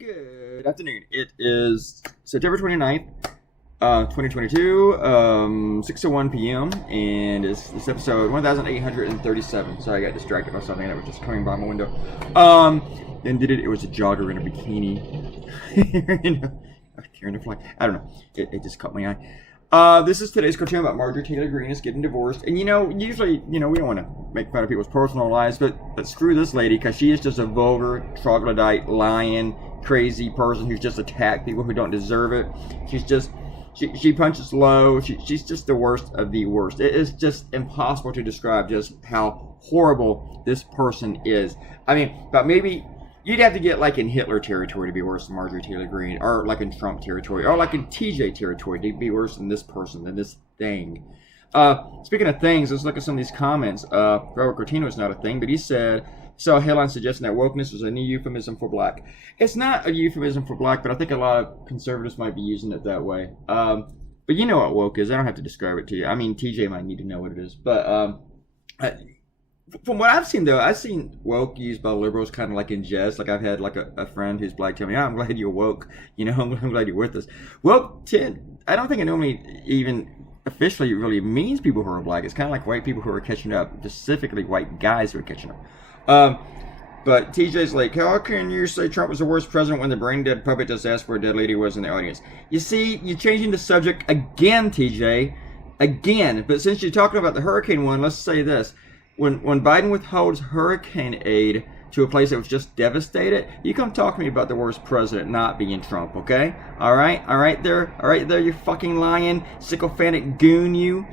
Good afternoon. It is September 29th, 2022, 6:01 p.m. and it's episode 1837. Sorry, I got distracted by something that was just coming by my window. And it was a jogger in a bikini. Carrying a flag. I don't know. It just caught my eye. This is today's cartoon about Marjorie Taylor Greene is getting divorced. And usually, we don't want to make fun of people's personal lives, but screw this lady, because she is just a vulgar, troglodyte, lying, crazy person who's just attacked people who don't deserve it. She punches low. She's just the worst of the worst. It is just impossible to describe just how horrible this person is. I mean, but maybe you'd have to get like in Hitler territory to be worse than Marjorie Taylor Greene, or like in Trump territory, or like in TJ territory to be worse than this person, than this thing. Speaking of things, let's look at some of these comments. Robert Cortino is not a thing, but he said, saw a headline suggesting that wokeness is a new euphemism for black. It's not a euphemism for black, but I think a lot of conservatives might be using it that way. But you know what woke is. I don't have to describe it to you. I mean, TJ might need to know what it is. But from what I've seen, though, I've seen woke used by liberals kind of like in jest. Like I've had like a friend who's black tell me, I'm glad you're woke. I'm glad you're with us. Woke, I don't think it normally even officially really means people who are black. It's kind of like white people who are catching up, specifically white guys who are catching up. But TJ's like, how can you say Trump was the worst president when the brain dead puppet just asked where a dead lady was in the audience? You see, you're changing the subject again, TJ. Again. But since you're talking about the hurricane one, let's say this. When Biden withholds hurricane aid to a place that was just devastated, you come talk to me about the worst president not being Trump, okay? All right there, you fucking lying, sycophantic goon, you.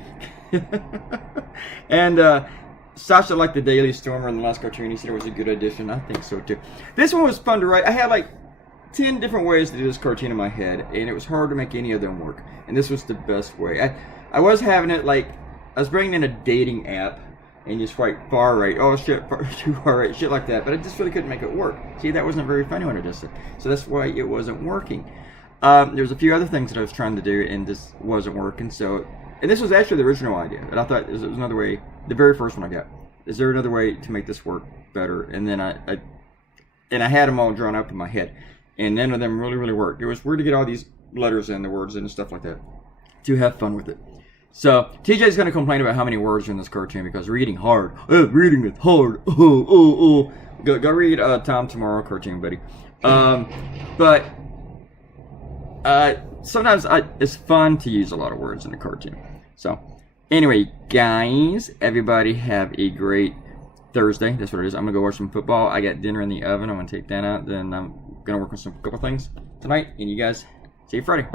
And Sasha liked the Daily Stormer in the last cartoon. He said it was a good addition. I think so too. This one was fun to write. I had like 10 different ways to do this cartoon in my head, and it was hard to make any of them work. And this was the best way. I was having it like, I was bringing in a dating app and just write far right, oh shit, too far right, shit like that. But I just really couldn't make it work. See, that wasn't very funny when I just said. So that's why it wasn't working. There's a few other things that I was trying to do, and this wasn't working. So, and this was actually the original idea. And I thought it was another way. The very first one I got. Is there another way to make this work better? And then I had them all drawn up in my head, and none of them really worked. It was weird to get all these letters in, the words in, and stuff like that, to have fun with it. So TJ's gonna complain about how many words are in this cartoon because reading hard. Reading is hard. Go read Tom Tomorrow cartoon, buddy. But sometimes it's fun to use a lot of words in a cartoon. So anyway, guys, everybody have a great Thursday. That's what it is. I'm gonna go watch some football. I got dinner in the oven. I'm gonna take that out. Then I'm gonna work on some couple things tonight. And you guys, see you Friday. Bye.